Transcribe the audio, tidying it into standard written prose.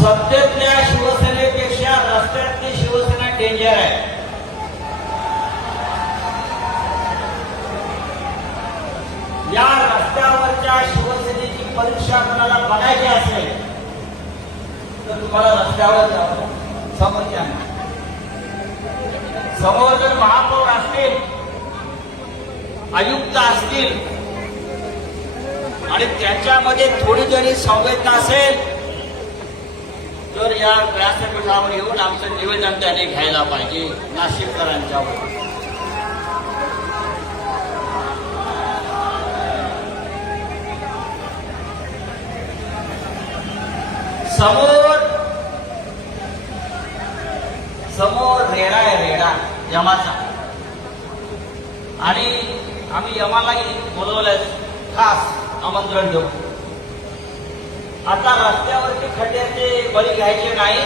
सत्तेतल्या शिवसेनेपेक्षा रस्त्यातली Shiv Sena danger आहे. या रस्त्यावरच्या शिवसेनेची परीक्षा आपल्याला बघायची असेल तर तुम्हाला रस्त्यावर जावं. समोरच्या समोर जर महापौर असतील, आयुक्त असतील आणि त्याच्यामध्ये थोडी जरी संवेदना असेल तर या व्यासपीठावर येऊन आमचं निवेदन त्याने घ्यायला पाहिजे नाशिककरांच्यावर. समोर रेडा आहे, रेडा यमाचा, आणि आम्ही यमालाही बोलवलंय, खास आमंत्रण देऊ. आता रस्त्यावरती खड्ड्याचे बळी घ्यायचे नाही.